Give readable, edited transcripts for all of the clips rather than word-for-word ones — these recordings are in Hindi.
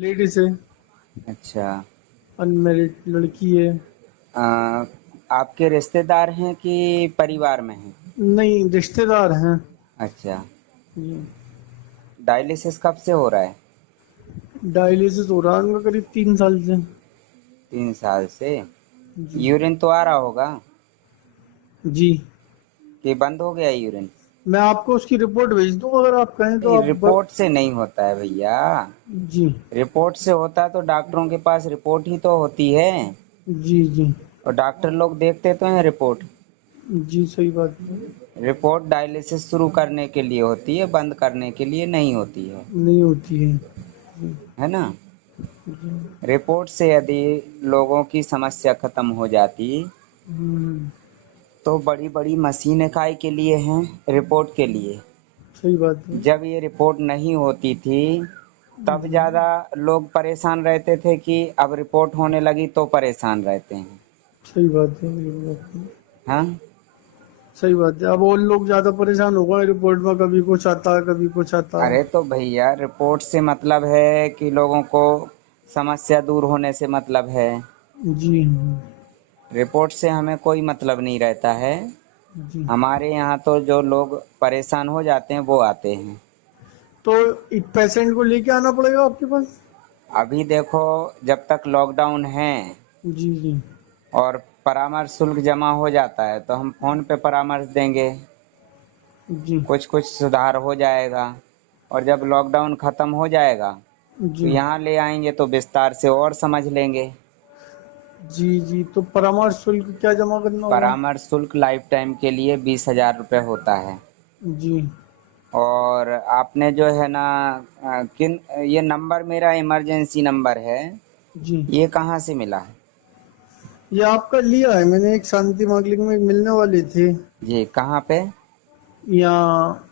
लेडीज है। अच्छा। अनमेरिड लड़की है। आ, आपके रिश्तेदार हैं कि परिवार में हैं? नहीं, रिश्तेदार हैं। अच्छा। जी। डायलिसिस कब से हो रहा है? डायलिसिस हो रहा है उनका करीब 3 साल से। 3 साल से। जी। यूरिन तो आ रहा होगा जी। कि बंद हो गया यूरिन? मैं आपको उसकी रिपोर्ट भेज दूँ अगर आप कहें तो नहीं, आप रिपोर्ट से नहीं होता है भैया। जी। रिपोर्ट से होता तो डॉक्टरों के पास रिपोर्ट ही तो होती है। जी। जी। और डॉक्टर लोग देखते तो हैं रिपोर्ट। जी, सही बात है। रिपोर्ट डायलिसिस शुरू करने के लिए होती है, बंद करने के लिए नहीं होती नहीं होती है। जी। है ना? जी। रिपोर्ट से यदि लोगों की समस्या खत्म हो जाती हम्म। तो बड़ी बड़ी मशीनें काय के लिए हैं? रिपोर्ट के लिए। सही बात है। जब ये रिपोर्ट नहीं होती थी तब जी। ज्यादा लोग परेशान रहते थे कि अब रिपोर्ट होने लगी तो परेशान रहते हैं। सही बात है, बिल्कुल आपकी। हाँ। सही बात है। अब और लोग ज्यादा परेशान हो गए रिपोर्ट में, कभी कुछ आता है कभी कुछ आता है। अरे तो भैया रिपोर्ट से मतलब है कि लोगों को समस्या दूर होने से मतलब है। जी। रिपोर्ट से हमें कोई मतलब नहीं रहता है। जी। हमारे यहाँ तो जो लोग परेशान हो जाते हैं वो आते हैं। तो एक पेशेंट को लेके आना पड़ेगा आपके पास? अभी देखो, जब तक लॉकडाउन है जी। जी। और परामर्श शुल्क जमा हो जाता है तो हम फोन पे परामर्श देंगे। जी। कुछ कुछ सुधार हो जाएगा। और जब लॉकडाउन खत्म हो जाएगा तो जी। यहाँ ले आएंगे तो विस्तार से और समझ लेंगे। जी। जी, तो परामर्श शुल्क क्या जमा करना होगा? परामर्श शुल्क लाइफ टाइम के लिए 20,000 रुपये होता है। जी। और आपने जो है ना किन ये नंबर मेरा इमरजेंसी नंबर है। जी। ये कहाँ से मिला है? ये आपका लिया है मैंने, एक शांति मार्केट में मिलने वाले थे। जी कहाँ पे? यहाँ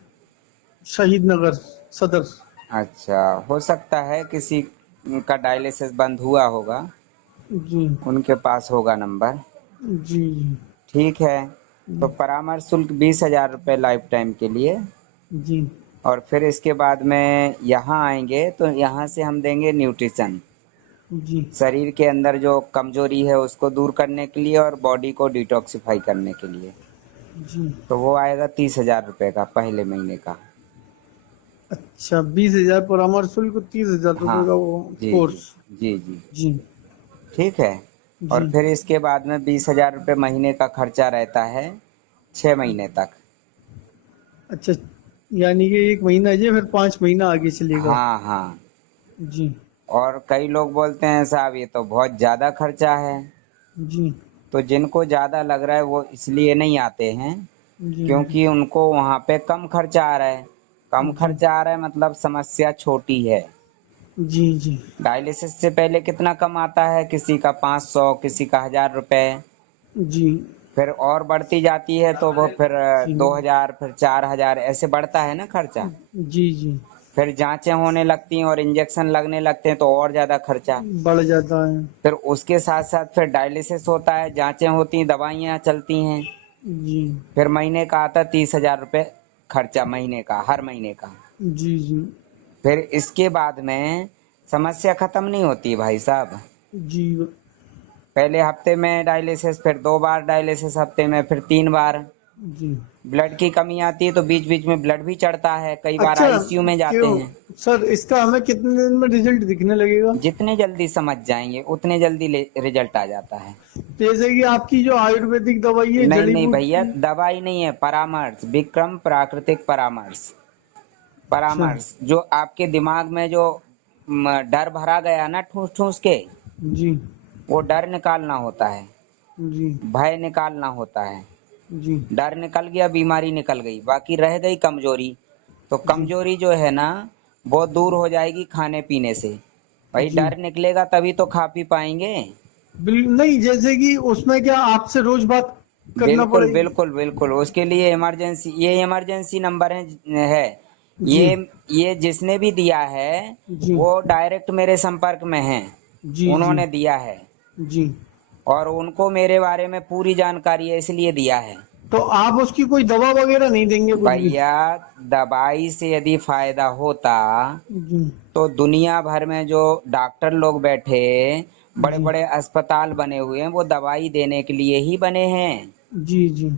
शहीद नगर सदर। अच्छा, हो सकता है किसी का डायलिसिस बंद हुआ होगा, जी। उनके पास होगा नंबर। जी। ठीक है। तो परामर्श शुल्क 20,000 रुपये लाइफ टाइम के लिए। जी। और फिर इसके बाद में यहाँ आएंगे तो यहाँ से हम देंगे न्यूट्रिशन। जी। शरीर के अंदर जो कमजोरी है उसको दूर करने के लिए और बॉडी को डिटॉक्सिफाई करने के लिए। जी। तो वो आएगा 30,000 रुपये का पहले महीने का। अच्छा, 20,000 परामर्श शुल्क, 30,000 रुपये हाँ। का वो जी जी। कोर्स। जी जी। जी। ठीक है। और जी। फिर इसके बाद में 20,000 रुपये महीने का खर्चा रहता है 6 महीने तक। अच्छा, यानी कि 1 महीना है फिर 5 महीना आगे चलेगा। हाँ हाँ। जी। और कई लोग बोलते हैं साहब ये तो बहुत ज़्यादा खर्चा है। जी। तो जिनको ज़्यादा लग रहा है वो इसलिए नहीं आते हैं जी। क्योंकि उनको वहाँ पे कम खर्चा आ रहा है। कम जी। खर्चा आ रहा है मतलब समस्या छोटी है। जी। जी। डायलिसिस से पहले कितना कम आता है? किसी का 500, किसी का 1,000 रुपये। जी। फिर और बढ़ती जाती है तो वो फिर जी। 2,000, फिर 4,000 ऐसे बढ़ता है ना खर्चा। जी। जी। फिर जांचें होने लगती हैं और इंजेक्शन लगने लगते हैं तो और ज़्यादा खर्चा। बढ़ जाता है। फिर उसके साथ साथ फिर डायलिसिस होता है, जांचें होती हैं, दवाइयाँ चलती हैं। जी। फिर महीने का आता 30,000 रुपये खर्चा, महीने का, हर महीने का। जी। जी। फिर इसके बाद में समस्या खत्म नहीं होती भाई साहब। जी। पहले हफ्ते में डायलिसिस, फिर 2 बार डायलिसिस हफ्ते में, फिर 3 बार। जी। ब्लड की कमी आती है तो बीच बीच में ब्लड भी चढ़ता है, कई बार अच्छा, आईसीयू में जाते क्यों हैं। सर, इसका हमें कितने दिन में रिजल्ट दिखने लगेगा? जितने जल्दी समझ जाएंगे उतने जल्दी रिजल्ट आ जाता है। जैसे कि आपकी जो आयुर्वेदिक दवाई है, नहीं जड़ी नहीं भैया, बूटी। दवाई नहीं है, परामर्श, विक्रम प्राकृतिक परामर्श। अच्छा। परामर्श जो आपके दिमाग में जो डर भरा गया ना ठूस ठूस के, जी। वो डर निकालना होता है। जी। भय निकालना होता है। जी। डर निकल गया, बीमारी निकल गई, बाकी रह गई कमजोरी। तो जी। कमजोरी जो है ना वो दूर हो जाएगी खाने पीने से। भाई जी। डर निकलेगा तभी तो खा पी पाएंगे। नहीं, जैसे कि उसमें क्या आपसे रोज बात करना बिल्कुल पड़ेगी? बिल्कुल बिल्कुल, उसके लिए इमरजेंसी, ये इमरजेंसी नंबर है। ये जी। ये जिसने भी दिया है जी। वो डायरेक्ट मेरे संपर्क में है। जी। जी। उन्होंने दिया है जी। और उनको मेरे बारे में पूरी जानकारी है इसलिए दिया है। तो आप उसकी कोई दवा वगैरह नहीं देंगे कुछ भी? भैया दवाई से यदि फायदा होता जी तो दुनिया भर में जो डॉक्टर लोग बैठे, बड़े जी बड़े अस्पताल बने हुए हैं, वो दवाई देने के लिए ही बने हैं, जी जी।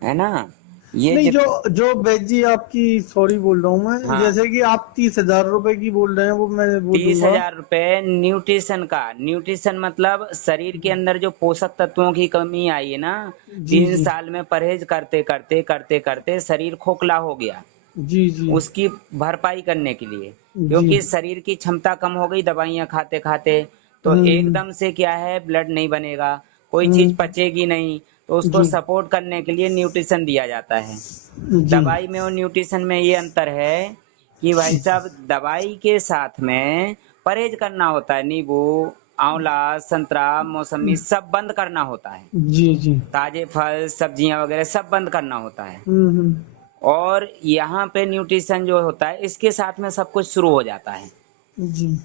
है ना। ये नहीं, जित जो जो बेच जी आपकी, सॉरी बोल रहा हूँ मैं, हाँ, जैसे कि आप 30,000 रुपए की बोल रहे हैं, वो मैं वो तीस दूंगा। हजार रुपए न्यूट्रिशन का। न्यूट्रिशन मतलब शरीर के अंदर जो पोषक तत्वों की कमी आई है ना, जी 3 जी साल में परहेज करते करते करते करते शरीर खोखला हो गया, जी जी उसकी भरपाई करने के लिए, जी। क्योंकि शरीर की क्षमता कम हो गई दवाइयां खाते खाते। तो हम्म एकदम से क्या है, ब्लड नहीं बनेगा, कोई चीज हम्म। पचेगी नहीं, तो उसको जी सपोर्ट करने के लिए न्यूट्रिशन दिया जाता है। जी दवाई में और न्यूट्रिशन में ये अंतर है कि भाई साहब दवाई के साथ में परहेज करना होता है, नींबू, आंवला, संतरा, मौसमी सब बंद करना होता है, जी जी। ताजे फल सब्जियां वगैरह सब बंद करना होता है। हम्म। और यहाँ पे न्यूट्रिशन जो होता है इसके साथ में सब कुछ शुरू हो जाता है। जी।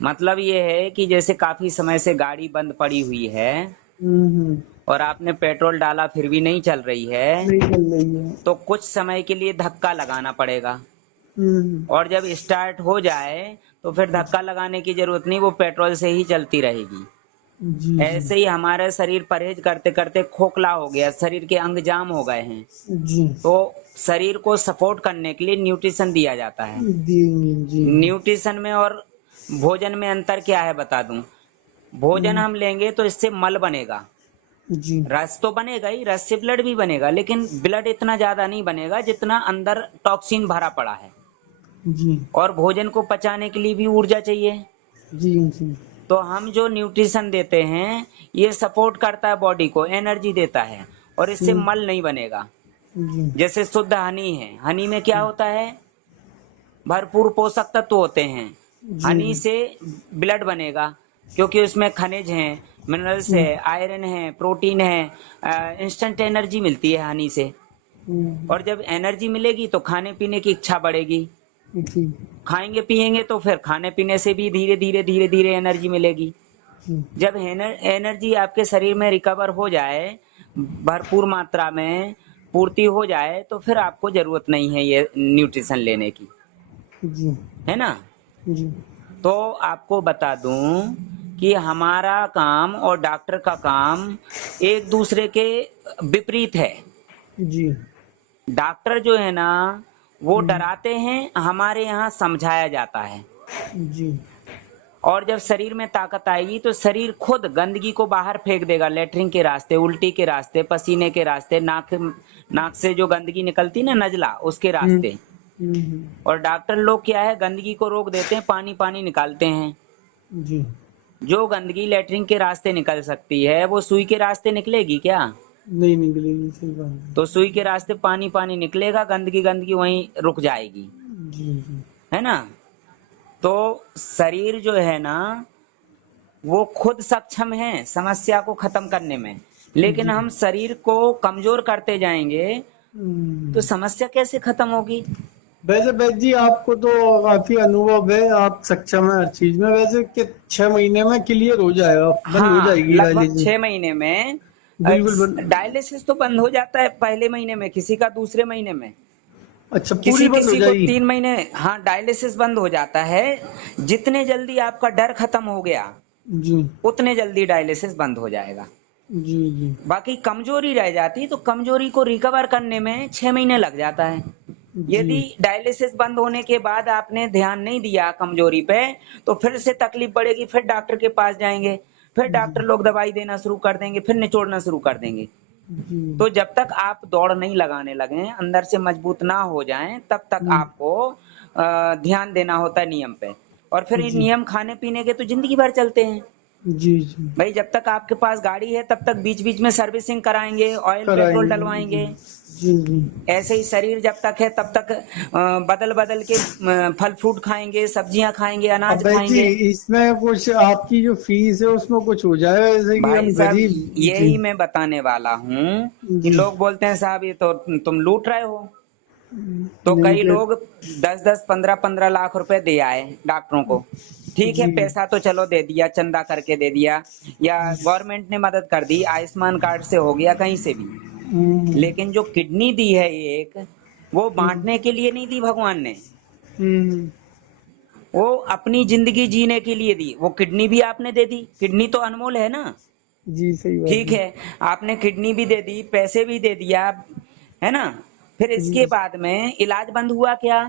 मतलब ये है कि जैसे काफी समय से गाड़ी बंद पड़ी हुई है हम्म। और आपने पेट्रोल डाला फिर भी नहीं चल रही है, नहीं चल रही है। तो कुछ समय के लिए धक्का लगाना पड़ेगा, हम्म। और जब स्टार्ट हो जाए तो फिर धक्का लगाने की जरूरत नहीं, वो पेट्रोल से ही चलती रहेगी। जी जी ऐसे ही हमारा शरीर परहेज करते करते खोखला हो गया, शरीर के अंग जाम हो गए हैं, जी। तो शरीर को सपोर्ट करने के लिए न्यूट्रिशन दिया जाता है। देंगे जी जी। न्यूट्रिशन में और भोजन में अंतर क्या है बता दूं। भोजन हम्म, हम लेंगे तो इससे मल बनेगा, जी रस तो बनेगा ही, रस से ब्लड भी बनेगा, लेकिन ब्लड इतना ज्यादा नहीं बनेगा जितना अंदर टॉक्सिन भरा पड़ा है। जी और भोजन को पचाने के लिए भी ऊर्जा चाहिए। जी जी तो हम जो न्यूट्रिशन देते हैं ये सपोर्ट करता है बॉडी को, एनर्जी देता है, और इससे हम्म, मल नहीं बनेगा। जी जैसे शुद्ध हनी है, हनी में क्या होता है, भरपूर पोषक तत्व होते हैं। जी हनी से ब्लड बनेगा, क्योंकि उसमें खनिज हैं, मिनरल्स जी। है, आयरन है, प्रोटीन है, इंस्टेंट एनर्जी मिलती है हनी से। हम्म, और जब एनर्जी मिलेगी तो खाने पीने की इच्छा बढ़ेगी, जी खाएंगे पिएंगे तो फिर खाने पीने से भी धीरे धीरे धीरे धीरे एनर्जी मिलेगी। जी जब एनर्जी आपके शरीर में रिकवर हो जाए, भरपूर मात्रा में पूर्ति हो जाए, तो फिर आपको जरूरत नहीं है ये न्यूट्रिशन लेने की, जी है ना। जी तो आपको बता दूं कि हमारा काम और डॉक्टर का काम एक दूसरे के विपरीत है। जी डॉक्टर जो है ना वो हम्म, डराते हैं, हमारे यहाँ समझाया जाता है। जी और जब शरीर में ताकत आएगी तो शरीर खुद गंदगी को बाहर फेंक देगा, लेटरिन के रास्ते, उल्टी के रास्ते, पसीने के रास्ते, नाक से जो गंदगी निकलती ना, नजला, उसके हम्म, रास्ते। हम्म, और डॉक्टर लोग क्या है, गंदगी को रोक देते हैं, पानी पानी निकालते हैं। जी। जो गंदगी लेटरिन के रास्ते निकल सकती है वो सुई के रास्ते निकलेगी क्या। नहीं निकलेगी, सही बात तो है। सुई के रास्ते पानी पानी निकलेगा, गंदगी गंदगी वहीं रुक जाएगी, जी जी है ना। तो शरीर जो है ना वो खुद सक्षम है समस्या को खत्म करने में, लेकिन जी। हम शरीर को कमजोर करते जाएंगे तो हम्म। समस्या कैसे खत्म होगी। वैसे बैद जी, आपको तो काफी अनुभव है, आप सक्षम है हर चीज में। वैसे कि 6 महीने में क्लियर हो जाएगा, बंद हो हाँ, जाएगी लगभग डायलिसिस? 6 महीने में। बिल्कुल बंद? डायलिसिस तो बंद हो जाता है पहले महीने में, किसी का दूसरे महीने में, अच्छा, पूरी किसी बंद हो किसी को जाएगी? 3 महीने। हाँ, डायलिसिस बंद हो जाता है। जितने जल्दी आपका डर खत्म हो गया जी उतने जल्दी डायलिसिस बंद हो जाएगा। जी जी बाकी कमजोरी रह जाती तो कमजोरी को रिकवर करने में 6 महीने लग जाता है। जी यदि डायलिसिस बंद होने के बाद आपने ध्यान नहीं दिया कमजोरी पे, तो फिर से तकलीफ बढ़ेगी, फिर डॉक्टर के पास जाएंगे, फिर जी डॉक्टर लोग दवाई देना शुरू कर देंगे, फिर निचोड़ना शुरू कर देंगे। जी तो जब तक आप दौड़ नहीं लगाने लगे, अंदर से मजबूत ना हो जाएं, तब तक हम्म, आपको ध्यान देना होता है नियम पे। और फिर ये जी नियम खाने पीने के तो जिंदगी भर चलते हैं। जी जी। भाई जब तक आपके पास गाड़ी है तब तक बीच बीच में सर्विसिंग कराएंगे, ऑयल पेट्रोल कराएंगे जी डलवाएंगे। जी जी। ऐसे ही शरीर जब तक है तब तक बदल बदल के फल फ्रूट खाएंगे, सब्जियां खाएंगे, अब अनाज भाई जी, खाएंगे। इसमें कुछ आपकी जो फीस है उसमें कुछ हो जाएगा, जैसे कि भाई हम साहब गरीब? जी यही मैं बताने वाला हूँ कि जी। लोग बोलते हैं साहब ये तो तुम लूट रहे हो। तो नहीं कई के। लोग 10-10 15-15 लाख रुपए दे आए डॉक्टरों को। ठीक है, जी पैसा तो चलो दे दिया, चंदा करके दे दिया, या जी गवर्नमेंट ने मदद कर दी, आयुष्मान कार्ड से हो गया, कहीं से भी। लेकिन जो किडनी दी है एक, वो बांटने के लिए नहीं दी भगवान ने, हम्म, वो अपनी जिंदगी जीने के लिए दी। वो किडनी भी आपने दे दी, किडनी तो अनमोल है ना। जी सही बात ठीक है, आपने किडनी भी दे दी, पैसे भी दे दिया, है ना। फिर इसके जी, बाद में इलाज बंद हुआ क्या?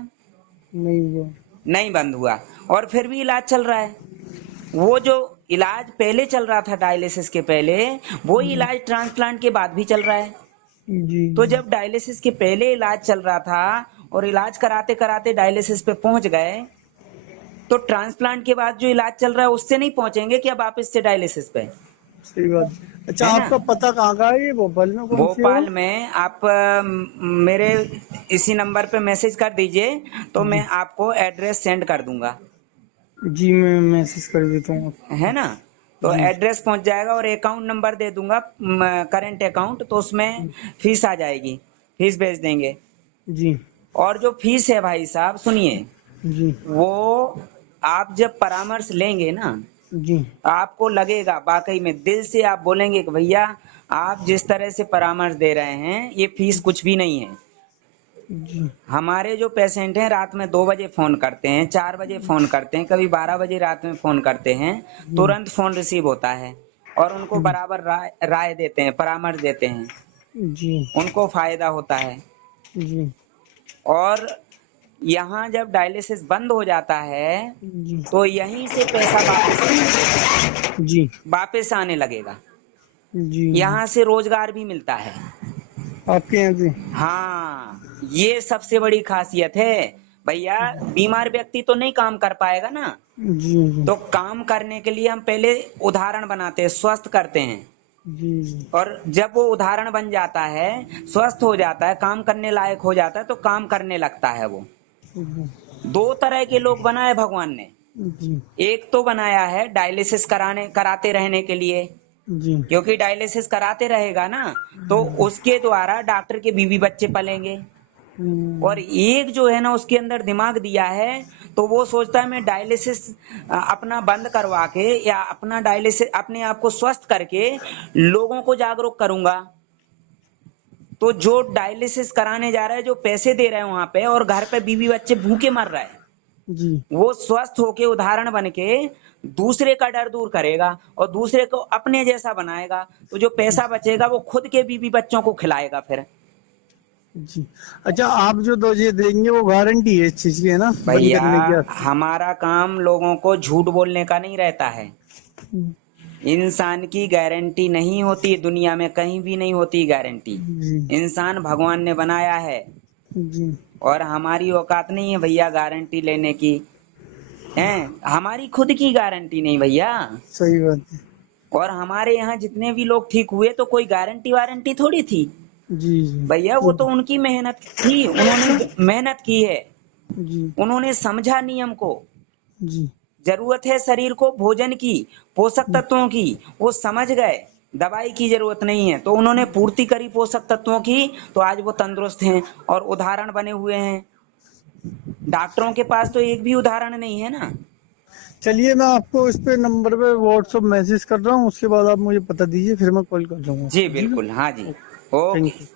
नहीं हुआ। नहीं बंद हुआ, और फिर भी इलाज चल रहा है। वो जो इलाज पहले चल रहा था डायलिसिस के पहले, वो जी इलाज ट्रांसप्लांट के बाद भी चल रहा है। जी तो जब डायलिसिस के पहले इलाज चल रहा था और इलाज कराते कराते डायलिसिस पे पहुंच गए, तो ट्रांसप्लांट के बाद जो इलाज चल रहा है उससे नहीं पहुंचेंगे क्या वापस से डायलिसिस पे? सही बात। अच्छा, है ना। आपका पता कहाँ का है? ये भोपाल में कौन सी है वो? भोपाल में आप मेरे इसी नंबर पे मैसेज कर दीजिए, तो जी मैं आपको एड्रेस सेंड कर दूंगा। जी, मैं मैसेज कर देता हूँ आपको। है ना। तो जी एड्रेस पहुंच जाएगा और अकाउंट नंबर दे दूंगा, करंट अकाउंट, तो उसमें फीस आ जाएगी, फीस भेज देंगे। जी और जो फीस है भाई साहब सुनिए, जी वो आप जब परामर्श लेंगे ना, जी आपको लगेगा वाकई में दिल से, आप बोलेंगे कि भैया आप जिस तरह से परामर्श दे रहे हैं ये फीस कुछ भी नहीं है। जी हमारे जो पेशेंट हैं रात में 2 बजे फोन करते हैं, 4 बजे फोन करते हैं, कभी 12 बजे रात में फोन करते हैं, जी तुरंत फोन रिसीव होता है और उनको बराबर राय देते हैं, परामर्श देते हैं, जी उनको फायदा होता है। जी और यहाँ जब डायलिसिस बंद हो जाता है जी तो यहीं से पैसा जी वापस आने लगेगा, जी यहाँ से रोजगार भी मिलता है। आपके यहाँ से? हाँ, ये सबसे बड़ी खासियत है भैया। बीमार व्यक्ति तो नहीं काम कर पाएगा ना, जी जी तो काम करने के लिए हम पहले उदाहरण बनाते हैं, स्वस्थ करते हैं, जी जी और जब वो उदाहरण बन जाता है, स्वस्थ हो जाता है, काम करने लायक हो जाता है, तो काम करने लगता है वो। दो तरह के लोग बनाए भगवान ने। जी एक तो बनाया है डायलिसिस कराते रहने के लिए, जी क्योंकि डायलिसिस कराते रहेगा ना तो उसके द्वारा डॉक्टर के बीवी बच्चे पलेंगे। और एक जो है ना उसके अंदर दिमाग दिया है, तो वो सोचता है मैं डायलिसिस अपना बंद करवा के या अपना डायलिसिस अपने आप को स्वस्थ करके लोगों को जागरूक करूंगा। तो जो डायलिसिस कराने जा रहा है, जो पैसे दे रहे हैं वहां पे, और घर पे बीवी बच्चे भूखे मर रहे हैं, जी वो स्वस्थ होके उदाहरण बन के दूसरे का डर दूर करेगा और दूसरे को अपने जैसा बनाएगा। तो जो पैसा बचेगा वो खुद के बीवी बच्चों को खिलाएगा फिर। जी। अच्छा, आप जो दो ये देंगे वो गारंटी है इस चीज की, है ना, बंद भैया करने की? हमारा काम लोगों को झूठ बोलने का नहीं रहता है। इंसान की गारंटी नहीं होती दुनिया में, कहीं भी नहीं होती गारंटी। जी इंसान भगवान ने बनाया है जी और हमारी औकात नहीं है भैया गारंटी लेने की। है, हमारी खुद की गारंटी नहीं भैया। सही बात है। और हमारे यहाँ जितने भी लोग ठीक हुए तो कोई गारंटी वारंटी थोड़ी थी जी जी भैया, वो तो उनकी मेहनत थी, उन्होंने मेहनत की है, जी उन्होंने समझा नियम को। जी जरूरत है शरीर को भोजन की, पोषक तत्वों की, वो समझ गए। दवाई की जरूरत नहीं है तो उन्होंने पूर्ति करी पोषक तत्वों की, तो आज वो तंदुरुस्त हैं और उदाहरण बने हुए हैं। डॉक्टरों के पास तो एक भी उदाहरण नहीं है ना। चलिए, मैं आपको इस पे नंबर पे व्हाट्सएप मैसेज कर रहा हूँ, उसके बाद आप मुझे पता दीजिए, फिर मैं कॉल कर दूंगा जी आपको। ठीक बिल्कुल, हाँ जी। है? ओके। Thank you.